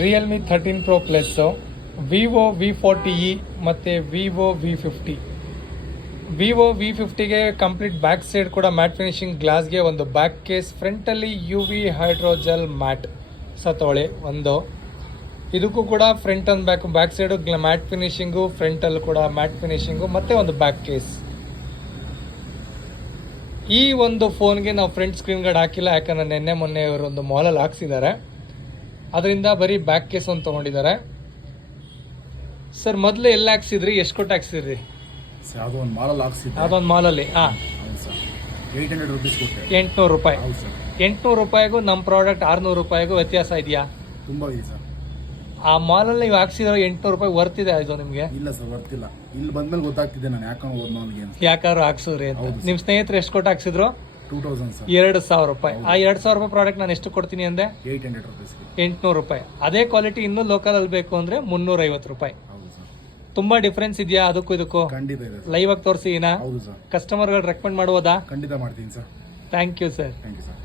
Realme 13 Pro plus, Vivo V40e ಮತ್ತು Vivo V50. Vivo V50ಗೆ complete back side ಕೂಡ matte finishing ಗ್ಲಾಸ್ಗೆ ಒಂದು ಬ್ಯಾಕ್ ಕೇಸ್, ಫ್ರಂಟಲ್ಲಿ UV ಹೈಡ್ರೋಜೆಲ್ ಮ್ಯಾಟ್ ಸತೋಳೆ ಒಂದು. ಇದಕ್ಕೂ ಕೂಡ front and back side matte finishing, ಫ್ರಂಟಲ್ಲಿ ಕೂಡ ಮ್ಯಾಟ್ ಫಿನಿಶಿಂಗು ಮತ್ತು ಒಂದು ಬ್ಯಾಕ್ ಕೇಸ್. ಈ ಒಂದು ಫೋನ್ಗೆ ನಾವು ಫ್ರಂಟ್ ಸ್ಕ್ರೀನ್ ಗಾರ್ಡ್ ಹಾಕಿಲ್ಲ, ಯಾಕಂದರೆ ನಿನ್ನೆ ಮೊನ್ನೆ ಇವರು ಒಂದು ಮಾಲಲ್ಲಿ ಹಾಕ್ಸಿದ್ದಾರೆ, ಅದರಿಂದ ಬರೀ ಬ್ಯಾಕ್ ಕೇಸ್ ಒಂದು ತೊಗೊಂಡಿದ್ದಾರೆ. ಸರ್ ಮೊದಲು ಎಲ್ಲಿ ಹಾಕ್ಸಿದ್ರಿ, ಎಷ್ಟು ಕೊಟ್ಟು ಹಾಕ್ಸಿದ್ರಿ? ಯಾವುದೋ ಒಂದು ಮಾಲಲ್ಲಿ ಹಾಕ್ಸಿದ್ದೆ. ಯಾವುದೊಂದು ಮಾಲಲ್ಲಿ? ಹಾಂ, 800 ರೂಪೀಸ್ ಕೊಟ್ಟೆ. 800 ರೂಪಾಯಿ. ಹೌದು ಸರ್. 800 ರೂಪಾಯಿಗೂ ನಮ್ಮ ಪ್ರಾಡಕ್ಟ್ 600 ರೂಪಾಯಿಗೂ ವ್ಯತ್ಯಾಸ ಇದೆಯಾ? ತುಂಬ ಇದೆ ಸರ್. ಆ ಮಾಲಲ್ಲಿ ನೀವು ಹಾಕ್ಸಿದ್ರೆ 800 ರೂಪಾಯಿ ವರ್ತಿದೆ ಇದು ನಿಮಗೆ? ಇಲ್ಲ ಸರ್, ವರ್ತಿಲ್ಲ. ಇಲ್ಲಿ ಬಂದ್ಮೇಲೆ ಗೊತ್ತಾಗ್ತಿದೆ ನಾನು ಯಾಕಂದ್ರೆ ಹೋದ್ ಮಾಲ್ಗೆ ಅಂತ. ಯಾಕಾದ್ರು ಹಾಕ್ಸಿದ್ರಿ ಅಂತ. ನಿಮ್ಮ ಸ್ನೇಹಿತರು ಎಷ್ಟು ಕೊಟ್ಟು ಹಾಕ್ಸಿದ್ರು? 2000 ಸರ್. 2000 ರೂಪಾಯಿ. ಆ 2000 ರೂಪಾಯಿ ಪ್ರಾಡಕ್ಟ್ ನಾನು ಎಷ್ಟು ಕೊಡ್ತೀನಿ ಅಂದೆ? 800 ರೂಪೀಸ್. 800 ರೂಪಾಯಿ. ಅದೇ ಕ್ವಾಲಿಟಿ ಇನ್ನೂ ಲೋಕಲಲ್ಲಿ ಬೇಕು ಅಂದರೆ 350 ರೂಪಾಯಿ. ಹೌದು ಸರ್. ತುಂಬಾ ಡಿಫ್ರೆನ್ಸ್ ಇದೆಯಾ ಅದಕ್ಕೂ ಇದಕ್ಕೂ? ಖಂಡಿತ ಇದೆ ಸರ್. ಲೈವ್ ಆಗಿ ತೋರಿಸಿನಾ? ಹೌದು ಸರ್. ಕಸ್ಟಮರ್ಗಳು ರೆಕಮೆಂಡ್ ಮಾಡುವುದಾ? ಖಂಡಿತ ಮಾಡ್ತೀನಿ sir. Thank you sir. Thank you sir.